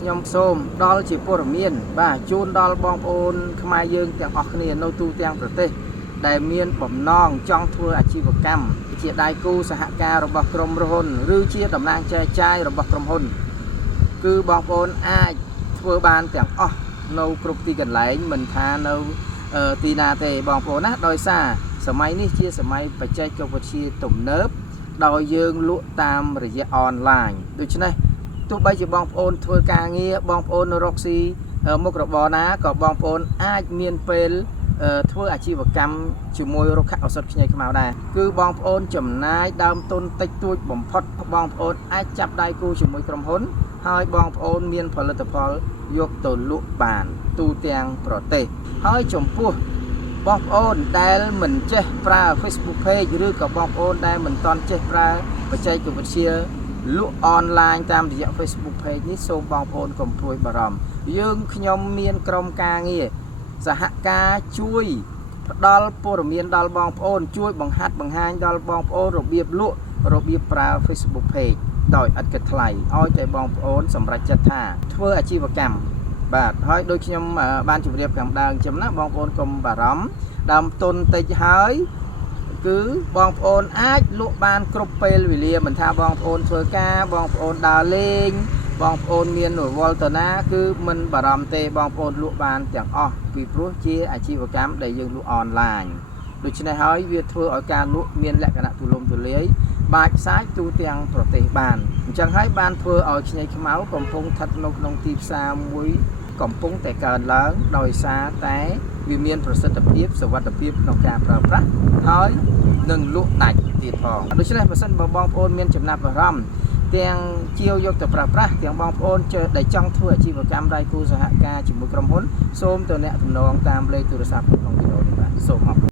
ខ្ញុំសូមដល់ជាព័ត៌មានបាទជូនដល់បងប្អូនខ្មែរយើងទាំងអស់គ្នានៅទូទាំងប្រទេសដែលមានបំណងចង់ធ្វើអាជីវកម្មជាដៃគូសហការរបស់ក្រុមហ៊ុនឬជាតំណាងចែកចាយរបស់ក្រុមហ៊ុនគឺបងប្អូនអាចធ្វើបានទាំងអស់នៅគ្រប់ទីកន្លែងមិនថានៅទីណាទេបងប្អូនណាដោយសារសម័យនេះជាសម័យបច្ចេកវិទ្យាទំនើបដោយយើងលក់តាមរយៈអនឡាញដូច្នេះទោះបីជាបងប្អូនធ្វើការងារបងប្អូនរកស៊ីមុខរបរណាក៏បងប្អូនអាចមានពេលធ្វើអាជីវកម្មជាមួយរុក្ខឱសថខ្ញីខ្មៅដែរគឺបងប្អូនចំណាយដើមទុនតិចតួចបំផុតបងប្អូនអាចចាប់ដៃគូជាមួយក្រុមហ៊ុនហើយបងប្អូនមានផលិតផលយកទៅលក់បានទូទាំងប្រទេសហើយចំពោះបងប្អូនដែលមិនចេះប្រើ Facebook Page ឬក៏បងប្អូនដែលមិនទាន់ចេះប្រើបច្ចេកវិទ្យាលក់អនឡាញតាមរយៈ Facebook Page នេះសូមបងប្អូនកុំព្រួយបារម្ភយើងខ្ញុំមានក្រុមការងារសហការជួយផ្ដល់ព័ត៌មានដល់បងប្អូនជួយបង្ហាត់បង្ហាញដល់បងប្អូនរបៀបលក់របៀបប្រើ Facebook Page ដោយឥតគិតថ្លៃឲ្យតែបងប្អូនសម្រេចចិត្តថាធ្វើអាជីវកម្មបាទហើយដូចខ្ញុំបានជម្រាបខាងដើមចឹងណាបងប្អូនកុំបារម្ភដើមទុនតិចហើយគឺបងប្អូនអាចលក់បានគ្រប់ពេលវេលាមិនថាបងប្អូនធ្វើការបងប្អូនដើរលេងបងប្អូនមានរវល់ទៅណាគឺមិនបារម្ភទេបងប្អូនលក់បានទាំងអស់ពីព្រោះជាអាជីវកម្មដែលយើងលក់អនឡាញដូច្នេះហើយវាធ្វើឲ្យការលក់មានលក្ខណៈទូលំទូលាយបាច់ផ្សាយទូទាំងប្រទេសបានអញ្ចឹងហើយបានធ្វើឲ្យខ្ញីខ្មៅកំពុងស្ថិតនៅក្នុងទីផ្សារមួយកំពុងតែកើនឡើងដោយសារតែវាមានប្រសិទ្ធភាពសុវត្ថិភាពក្នុងការប្រើប្រាស់ហើយនឹងលក់ដាច់ទៀតផងដូច្នេះបើសិនបងប្អូនមានចំណាប់អារម្មណ៍ទាំងជាវយកទៅប្រើប្រាស់ទាំងបងប្អូនដែលចង់ធ្វើអាជីវកម្មដៃគូសហការជាមួយក្រុមហ៊ុនសូមទៅអ្នកទំនងតាមលេខទូរស័ព្ទក្នុងវីដេអូនេះបាទសូមអរគុណ